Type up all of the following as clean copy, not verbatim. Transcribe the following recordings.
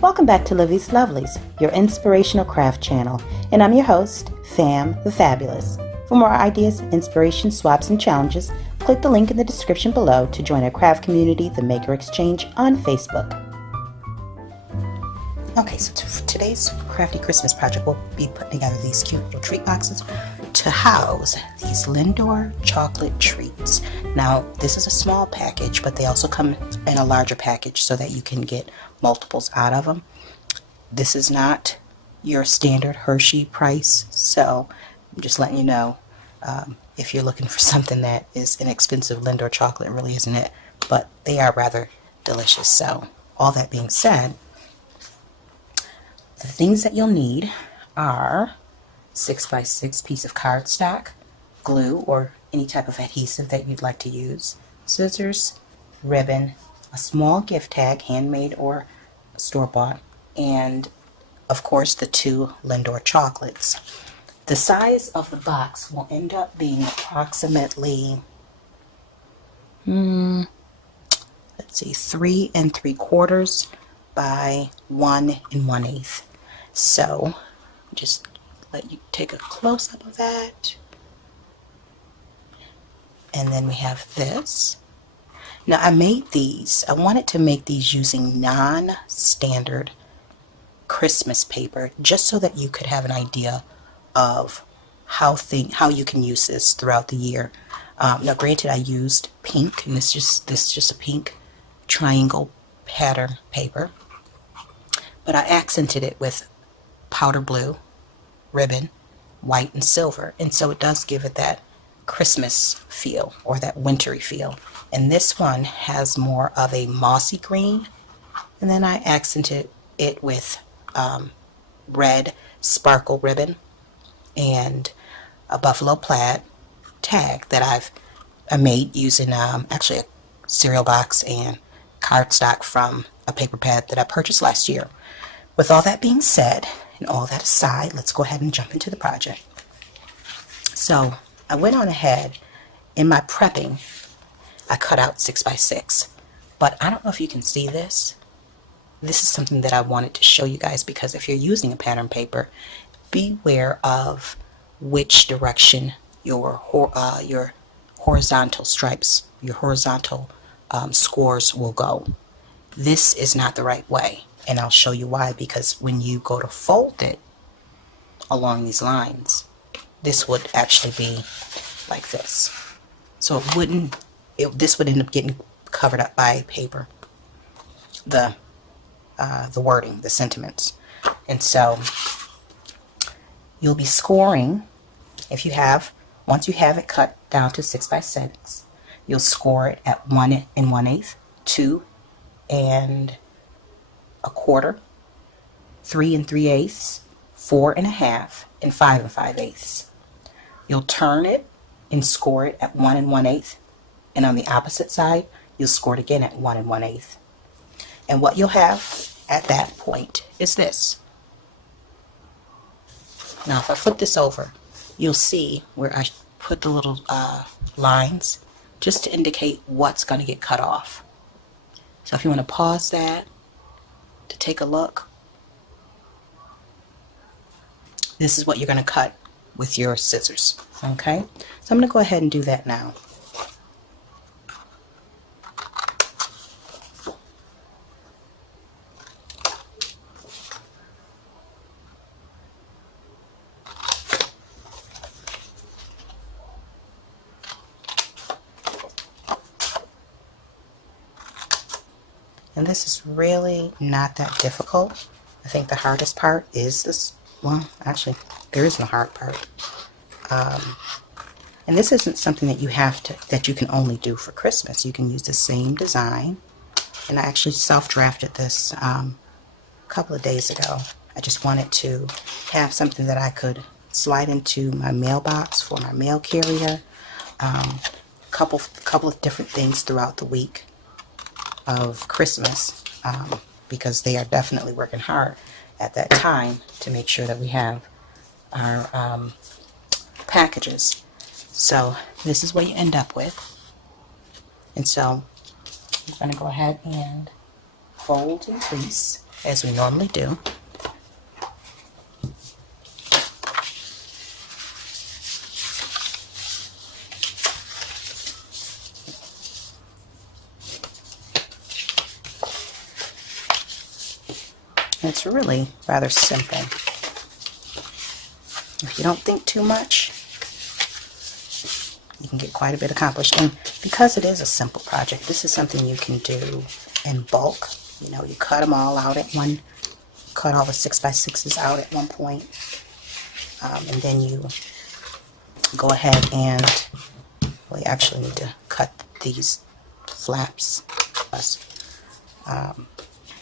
Welcome back to Livie's Lovelies, your inspirational craft channel, and I'm your host, Fam the Fabulous. For more ideas, inspiration, swaps, and challenges, click the link in the description below to join our craft community, The Maker Exchange, on Facebook. Okay, so for today's crafty Christmas project, we'll be putting together these cute little treat boxes to house these Lindor chocolate treats. Now, this is a small package, but they also come in a larger package so that you can get multiples out of them. This is not your standard Hershey price, so I'm just letting you know, if you're looking for something that is inexpensive, Lindor chocolate really isn't it, but they are rather delicious. So all that being said, the things that you'll need are 6x6 piece of cardstock, glue or any type of adhesive that you'd like to use, scissors, ribbon, a small gift tag, handmade or store-bought, and of course the 2 Lindor chocolates. The size of the box will end up being approximately 3 3/4 by 1 1/8. So just let you take a close-up of that. And then we have this. Now I made these, I wanted to make these using non-standard Christmas paper, just so that you could have an idea of how you can use this throughout the year. Now granted, I used pink, and this is just a pink triangle pattern paper, but I accented it with powder blue ribbon, white and silver, and so it does give it that Christmas feel or that wintry feel. And this one has more of a mossy green, and then I accented it with red sparkle ribbon and a buffalo plaid tag that I made using actually a cereal box and cardstock from a paper pad that I purchased last year. With all that being said and all that aside, let's go ahead and jump into the project. So I went on ahead in my prepping. I cut out 6x6, but I don't know if you can see this. This is something that I wanted to show you guys, because if you're using a pattern paper, beware of which direction your horizontal stripes, your horizontal scores will go. This is not the right way, and I'll show you why. Because when you go to fold it along these lines, this would actually be like this. So this would end up getting covered up by paper, the wording, the sentiments. And so you'll be scoring, once you have it cut down to 6x6, you'll score it at 1 1/8, 2 1/4, 3 3/8, 4 1/2, and 5 5/8. You'll turn it and score it at 1 1/8, and on the opposite side you'll score it again at 1 1/8. And what you'll have at that point is this. Now if I flip this over, you'll see where I put the little lines just to indicate what's going to get cut off. So if you want to pause that to take a look, this is what you're going to cut with your scissors. Okay, so I'm going to go ahead and do that now. And this is really not that difficult. I think the hardest part is this. Well, actually, there is no hard part. And this isn't something that you can only do for Christmas. You can use the same design. And I actually self-drafted this a couple of days ago. I just wanted to have something that I could slide into my mailbox for my mail carrier. Couple of different things throughout the week of Christmas, because they are definitely working hard at that time to make sure that we have our packages. So this is what you end up with. And so I'm going to go ahead and fold in crease. as we normally do. It's really rather simple. If you don't think too much, you can get quite a bit accomplished. And because it is a simple project, this is something you can do in bulk. You know, you cut them all out at one, cut all the 6x6s out at one point. And then you go ahead and, well, you actually need to cut these flaps.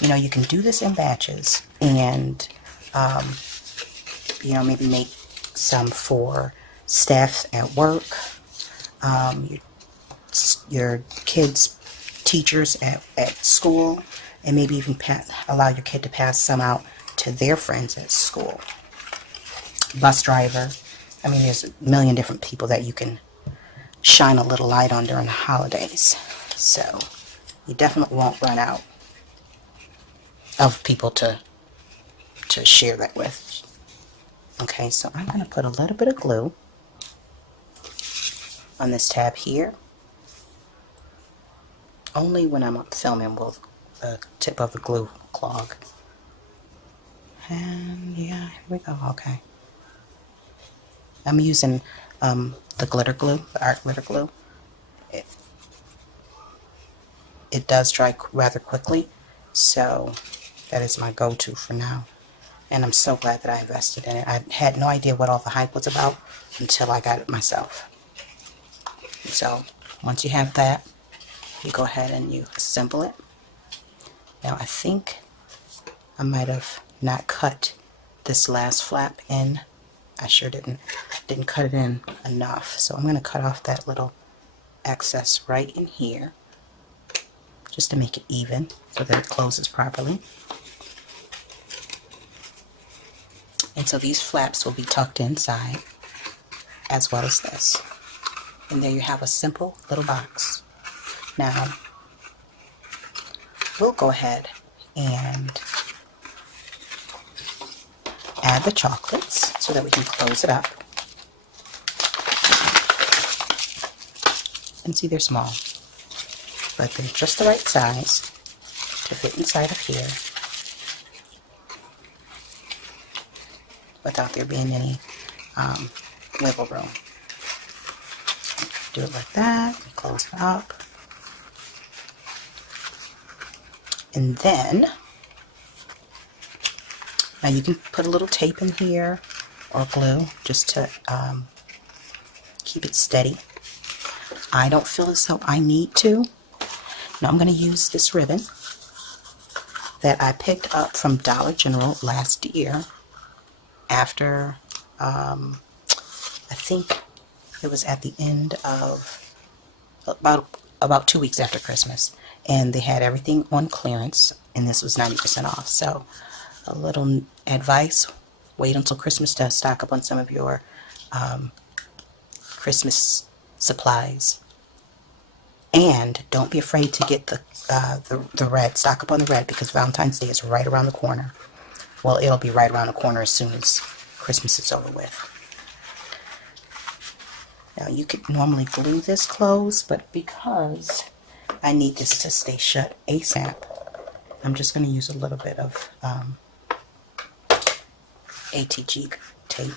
You know, you can do this in batches and, you know, maybe make some for staff at work, your kids' teachers at school, and maybe even allow your kid to pass some out to their friends at school. Bus driver. I mean, there's a million different people that you can shine a little light on during the holidays. So you definitely won't run out of people to share that with. Okay, so I'm going to put a little bit of glue on this tab here. Only when I'm filming will the tip of the glue clog. And yeah, here we go. Okay. I'm using the glitter glue, the art glitter glue. It does dry rather quickly, so that is my go-to for now. And I'm so glad that I invested in it. I had no idea what all the hype was about until I got it myself. So once you have that, you go ahead and you assemble it. Now I think I might have not cut this last flap in. I sure didn't cut it in enough. So I'm going to cut off that little excess right in here, just to make it even so that it closes properly. And so these flaps will be tucked inside, as well as this. And there you have a simple little box. Now, we'll go ahead and add the chocolates so that we can close it up. And see, they're small, but they're just the right size to fit inside of here without there being any wiggle room. Do it like that, close it up, and then now you can put a little tape in here or glue just to keep it steady. I don't feel as though I need to. Now I'm going to use this ribbon that I picked up from Dollar General last year after, I think it was at the end of, about 2 weeks after Christmas. And they had everything on clearance, and this was 90% off. So a little advice, wait until Christmas to stock up on some of your Christmas supplies. And don't be afraid to get the red. Stock up on the red, because Valentine's Day is right around the corner. Well, it'll be right around the corner as soon as Christmas is over with. Now you could normally glue this closed, but because I need this to stay shut ASAP, I'm just going to use a little bit of ATG tape.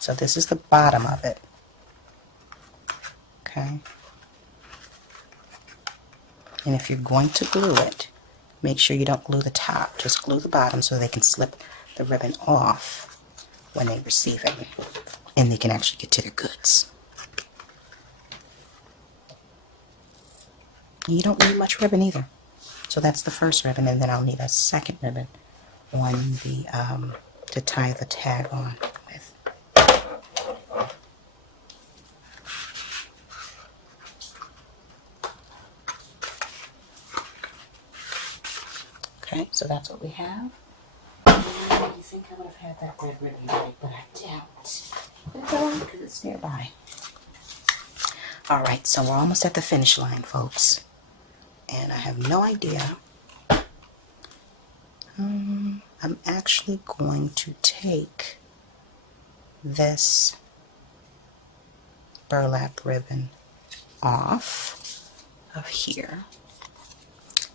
So this is the bottom of it. Okay. And if you're going to glue it, make sure you don't glue the top. Just glue the bottom so they can slip the ribbon off when they receive it, and they can actually get to their goods. And you don't need much ribbon either. So that's the first ribbon, and then I'll need a second ribbon on the to tie the tag on with. Okay, so that's what we have. You think I would have had that red ribbon ready, but I don't. But it's alright because it's nearby. Alright, so we're almost at the finish line, folks. And I have no idea. I'm actually going to take this burlap ribbon off of here.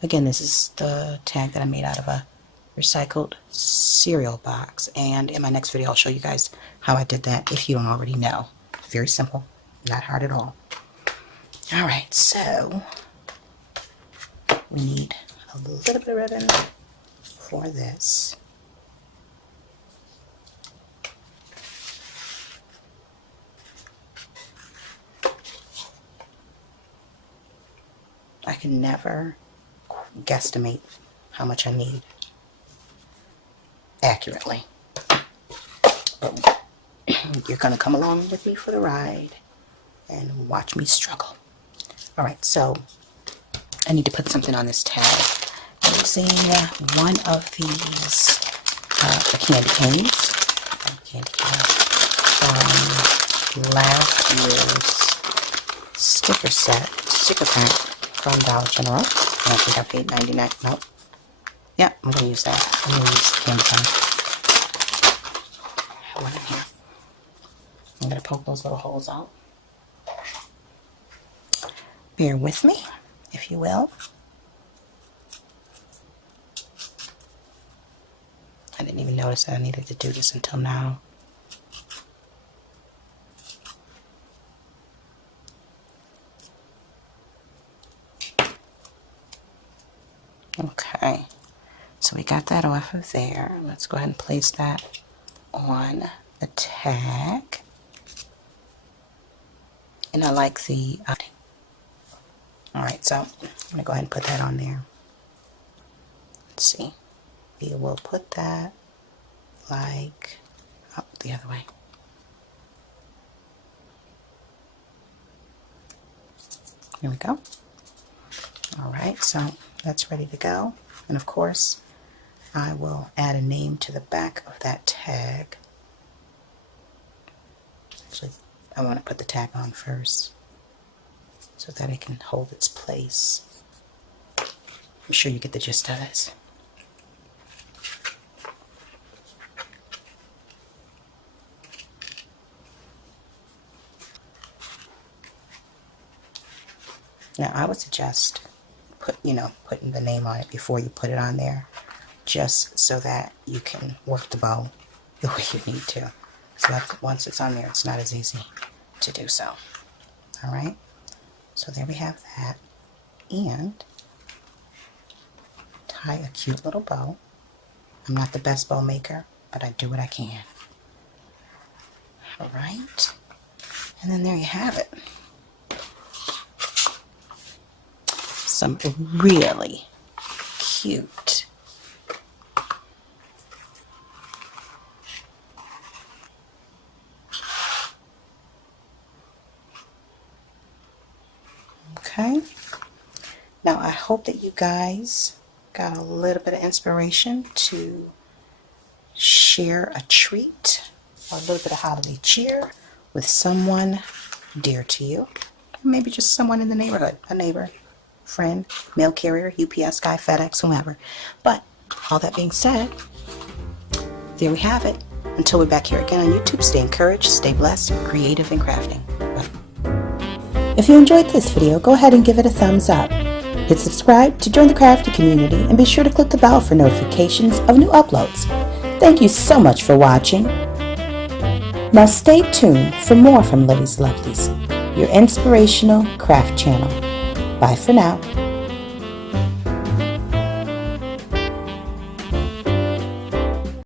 Again, this is the tag that I made out of a recycled cereal box, and in my next video I'll show you guys how I did that if you don't already know. Very simple, not hard at all. Alright, so we need a little bit of ribbon for this. I can never guesstimate how much I need accurately. But you're going to come along with me for the ride and watch me struggle. Alright, so I need to put something on this tag. I'm using one of these the candy canes. From last year's sticker pack from Dollar General. I don't think I paid 99. Nope. Yeah, I'm going to use that. I'm going to use the candy cane. I have one in here. I'm going to poke those little holes out. Bear with me, if you will. I didn't even notice that I needed to do this until now. Okay, so we got that off of there. Let's go ahead and place that on the tag. And I like the... Alright, so I'm going to go ahead and put that on there. Let's see. We will put that like... Oh, the other way. Here we go. Alright, so that's ready to go. And of course, I will add a name to the back of that tag. Actually, I want to put the tag on first so that it can hold its place. I'm sure you get the gist of this. Now, I would suggest putting the name on it before you put it on there, just so that you can work the bow the way you need to. So that once it's on there, it's not as easy to do so. Alright, so there we have that. And tie a cute little bow. I'm not the best bow maker, but I do what I can. Alright, and then there you have it. Some really cute okay. Now I hope that you guys got a little bit of inspiration to share a treat or a little bit of holiday cheer with someone dear to you. Maybe just someone in the neighborhood, a neighbor, friend, mail carrier, UPS guy, FedEx, whomever. But all that being said, there we have it. Until we're back here again on YouTube, stay encouraged, stay blessed, creative, and crafting. Bye. If you enjoyed this video, go ahead and give it a thumbs up. Hit subscribe to join the crafty community, and be sure to click the bell for notifications of new uploads. Thank you so much for watching. Now stay tuned for more from Livy's Lovelies, your inspirational craft channel. Bye for now.